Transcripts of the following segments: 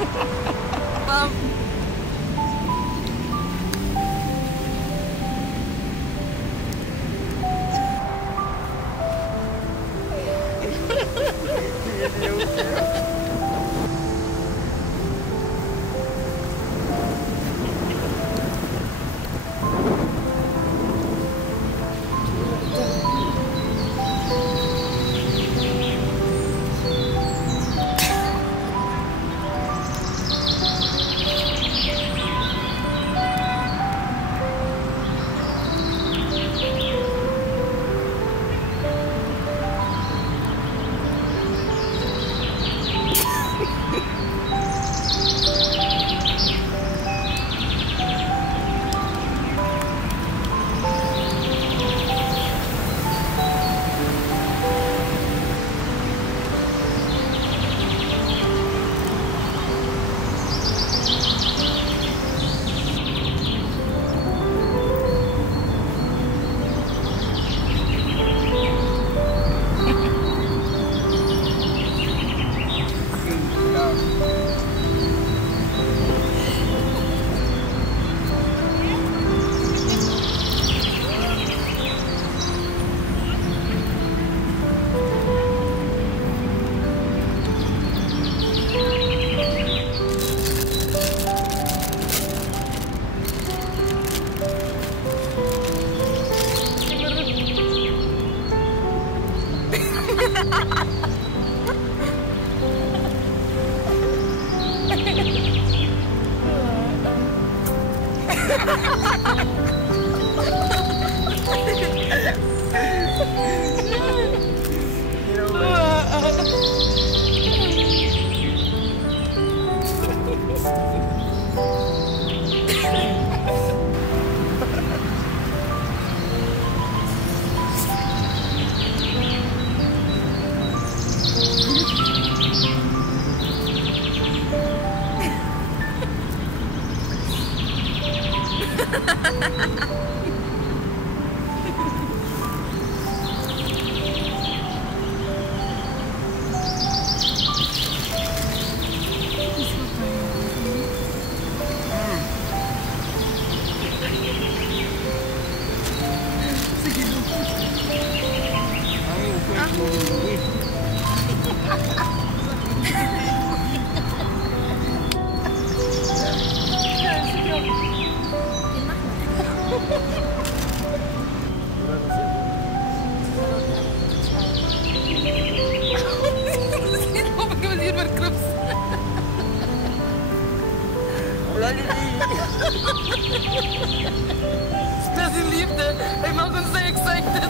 Mom. Dat is liefde. Hij mag ons zo excited.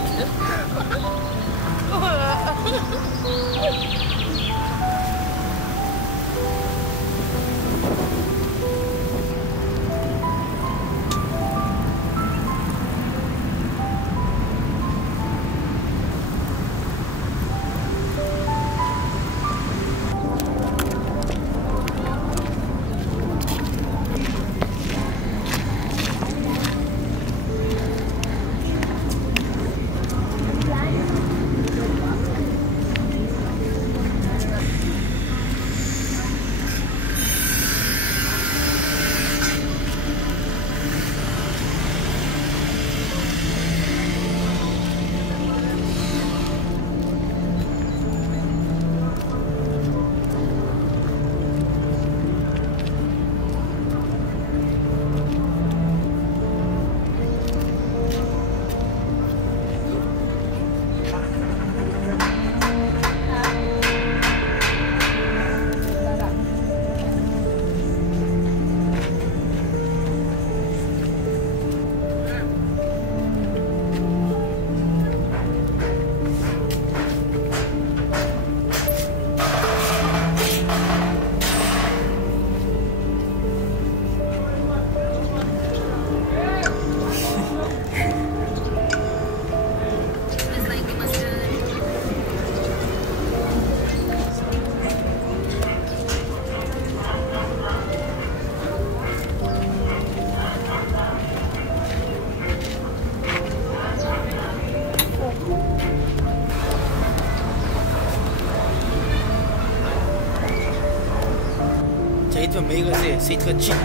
Sy het vir my gesê, sy het gecheat.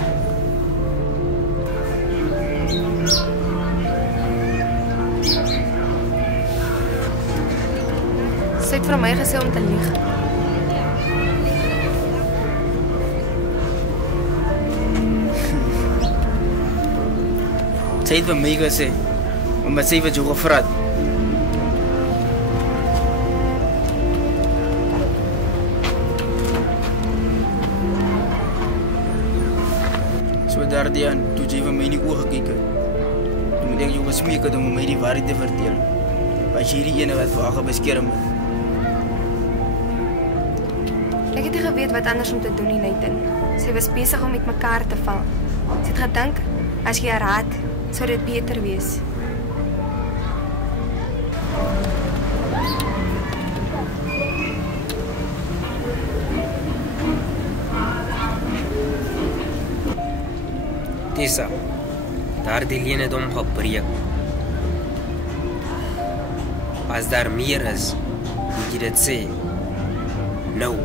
Sy het vir my gesê om te lieg. Sy het vir my gesê, omdat sy vir jou gevra het. So daardian, toe jy vir my in die oog gekyk het, toe moet ek jou gesmeek het om my die waarheid te vertel. Was jy die ene wat vir haar beskerm het? Ek het nie geweet wat anders om te doen nie, Nathan. Sy was besig om met mekaar te val. Sy het gedink, as jy haar raad, sou dit beter wees. Tessa, daardie leen het hom gebreek. As daar meer is, moet jy dit sê. Nou.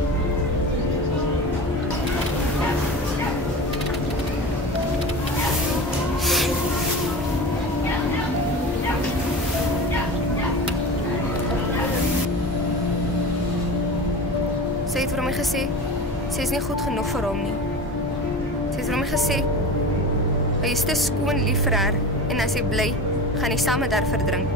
Sy het vir my gesê, sy is nie goed genoeg vir hom nie. Sy het vir my gesê, hy is te skoon lief vir haar, en as hy bly, gaan hy saam met haar verdrink.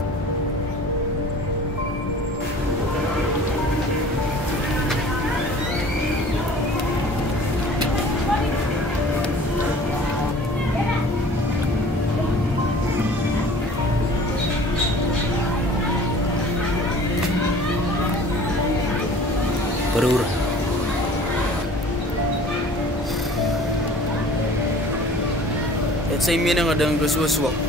Broer. Het sy mening gedink is so swak.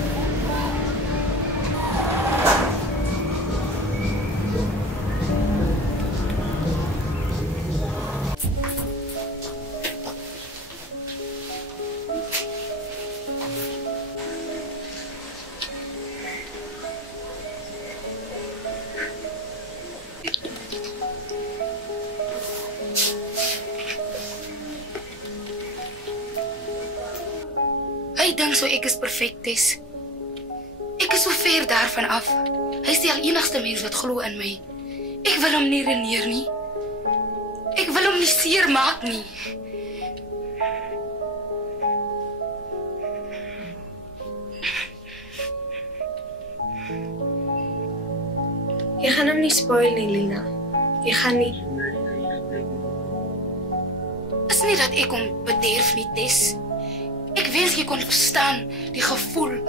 Hy dink so ek is perfek, Tess. Ek is so ver daarvan af. Hy is die enigste mens wat glo in my. Ek wil hom nie reneer nie. Ek wil hom nie seer maak nie. Jy gaan hom nie spoil nie, Lina. Jy gaan nie. Is nie dat ek hom bederf nie, Tess. Ek wens jy kon verstaan die gevoel,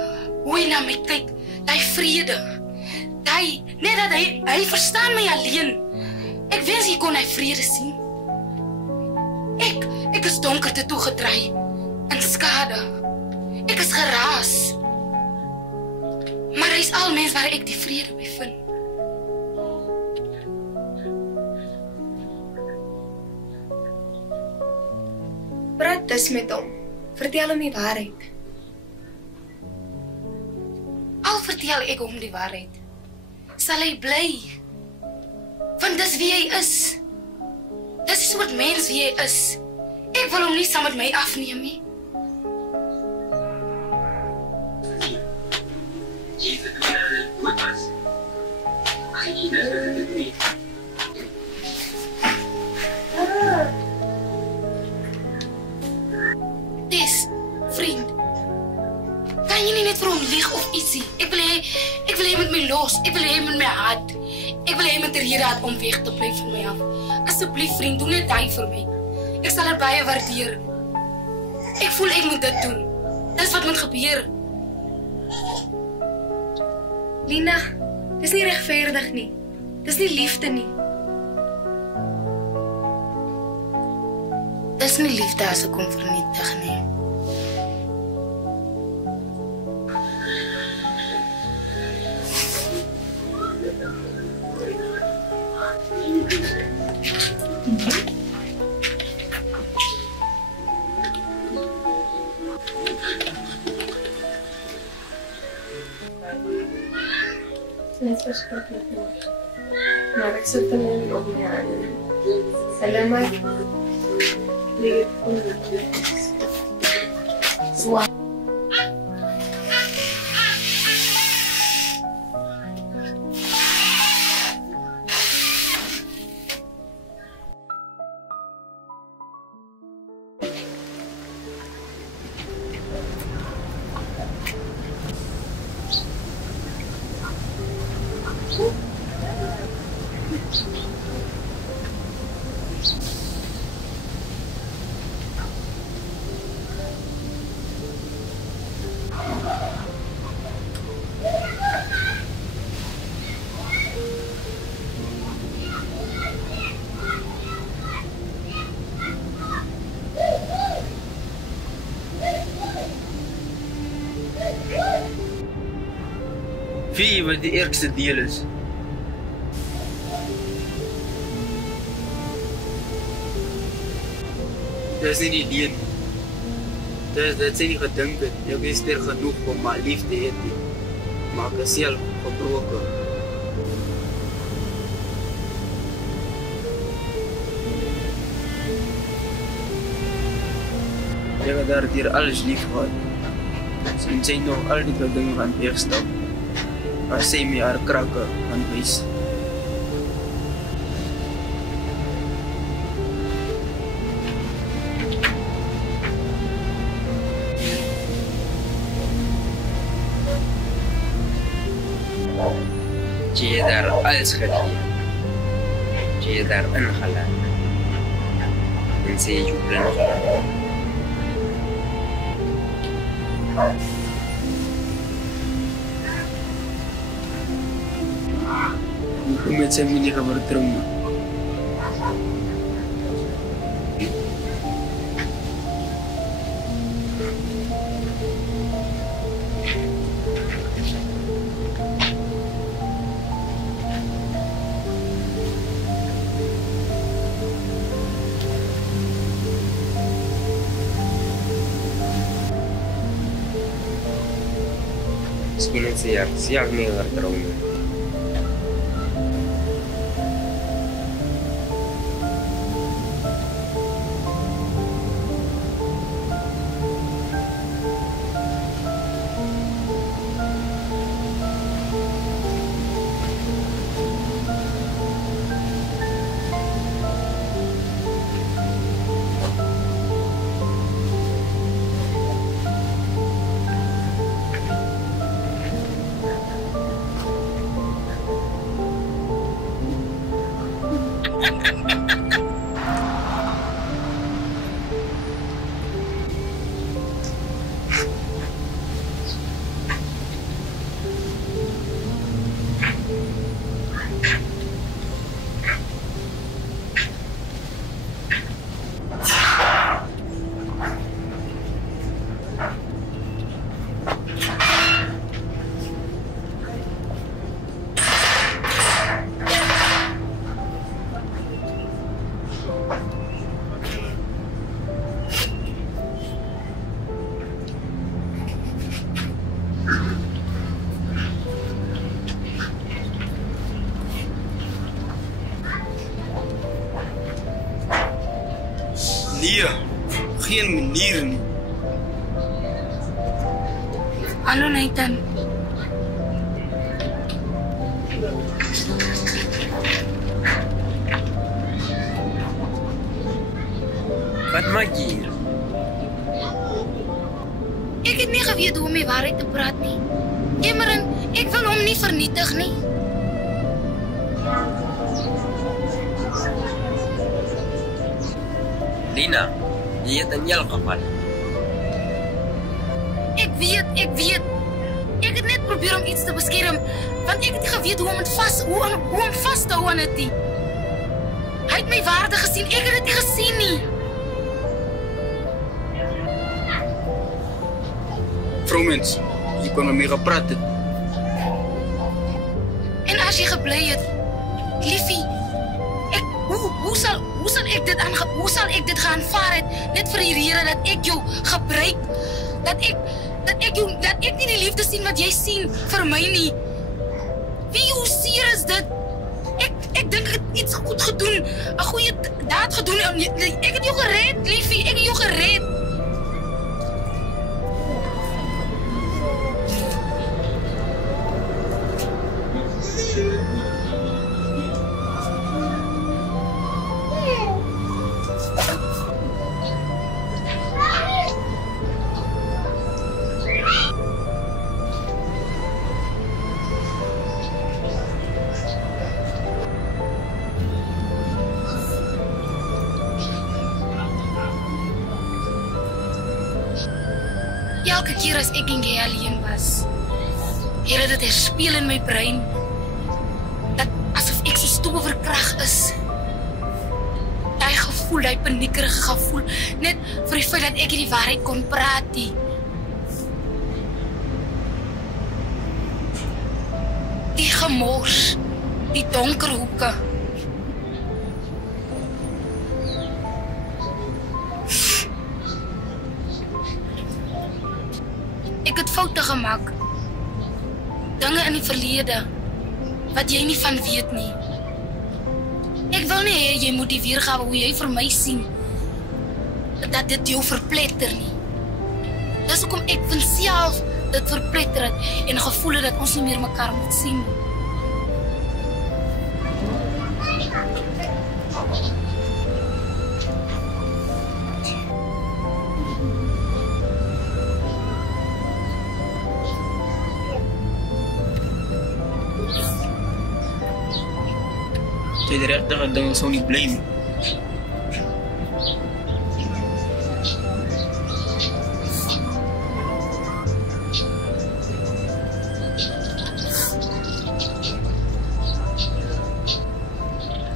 hoe hy na my kyk, die vrede. Net dat hy verstaan my alleen. Ek wens jy kon hy vrede sien. Ek is donkerte toegedraai, in skade. Ek is geraas. Maar hy is al mens waar ek die vrede by vind. Praat dus met hom. Vertel hom die waarheid. Al vertel ek hom die waarheid, sal hy bly. Want dis wie hy is. Dis die soort mens wie hy is. Ek wil hom nie saam met my afneem nie. Dis, vriend. Kan jy nie net vir hom lieg of ietsie? Ek wil hy met my los. Ek wil hy met my haat. Ek wil hy met die rede om weg te bly van my af. Asseblief, vriend, doen net hy vir my. Ek sal dit baie waardeer. Ek voel ek moet dit doen. Dis wat moet gebeur. Lina, dis nie regverdig nie. Dis nie liefde nie. Dis nie liefde as ek kom vernietig nie. Net verskriklik mooi. Maar ek sit alleen op my hande. Hallo, my. Zwaar. Wie wat die ergste deel is. Dis nie die leen. Dit sê nie gedink het. Ek is sterk genoeg om my lief te hê. Maar ek is self gebroken. Ek het daar hier alles lief gehad. En sy nog al die dinge van weegstap. As sy my haar krakke gaan wys. Jy het daar alles gegee. Jy het daar ingelaat. En sê jy blind gelaat. Hoe met sy familie gaan vertrouw. Misschien het ze jak mee vertrouwen. Nee, geen manier nie. Hallo Nathan. Wat maak jy hier? Ek het nie geweet hoe om die waarheid te praat nie. Cameron, ek wil hom nie vernietig nie. Lina, jy het in jou geval. Ek weet. Ek het net probeer om iets te beskerm, want ek het nie geweet hoe om vas te hou aan dit. Hy het my waarde gesien, ek het dit nie gesien nie. Vrouwmens, jy kon met my gepraat het. En as jy gebly het, liefie, hoe sal ek dit aanvaar het, net vir die rede dat ek jou gebruik, dat ek nie die liefde sien wat jy sien vir my nie. Hoe seer is dit? Ek dink ek het iets goed gedoen, 'n goeie daad gedoen, ek het jou gered, liefie. Elke keer as ek en jy alleen was, Here, dit herspeel in my brein, dat asof ek soos towerkrag is. Die gevoel, die paniekerige gevoel, net vir die feit dat ek die waarheid kon praat nie. Die gemors, die donker hoeke. Ek het foute gemaak. Dinge in die verlede, wat jy nie van weet nie. Ek wil nie hê jy moet die weergawe hoe jy vir my sien, dat dit jou verpletter nie. Dis hoekom ek van self dit verpletter het en gevoel het dat ons nie meer mekaar moet sien nie. Jy het regtig dat dinge sou nie bly nie.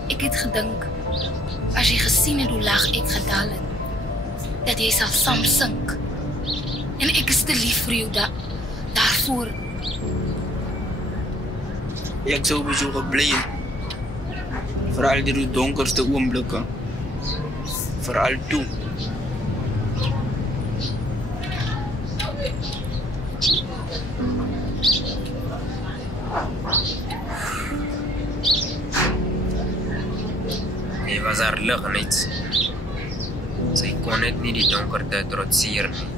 Ek het gedink, as jy gesien het hoe laag ek gedaal het, dat jy sal saam sink. En ek is te lief vir jou daarvoor. Ek sou met jou gebly het. Veral die donkerste oomblikke. Veral toe. Hy was haar lig net. Sy kon net nie die donkerte trotseer nie.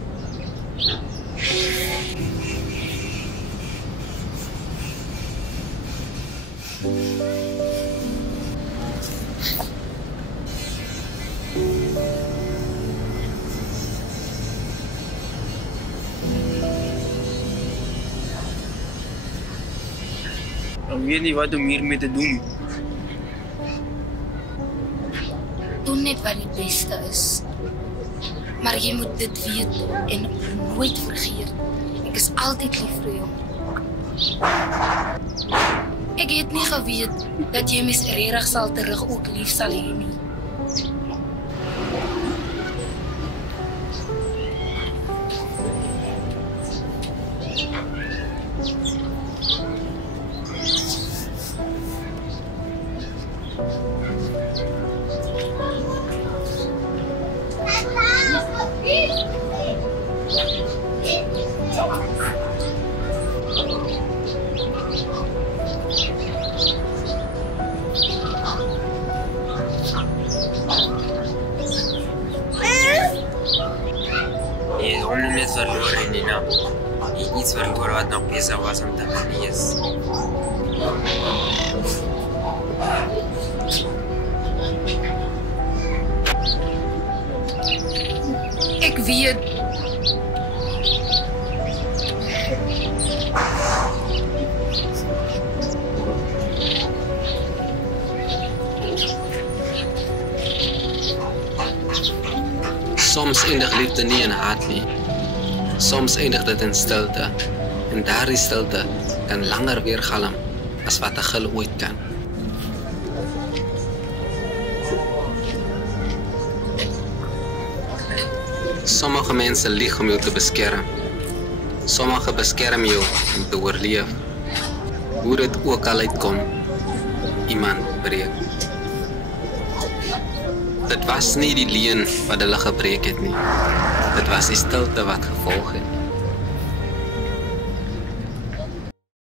Ek weet nie wat om hiermee te doen. Doen net wat die beste is. Maar jy moet dit weet en nooit vergeet. Ek is altyd lief vir jou. Ek het nie geweet dat jy mis regtig sal terug ook lief sal hê nie. Jy het hom net verloor in die naam. Jy het iets verloor wat nog besig was om te genees. Ek weet. Soms eindig liefde nie in haat nie. Soms eindig dit in stilte. En daardie stilte kan langer weergalm as wat 'n gil ooit kan. Sommige mense lieg om jou te beskerm. Sommige beskerm jou om te oorleef. Hoe dit ook al uitkom, iemand breek. Dit was nie die leuen wat hulle gebreek het nie. Dit was die stilte wat gevolg het.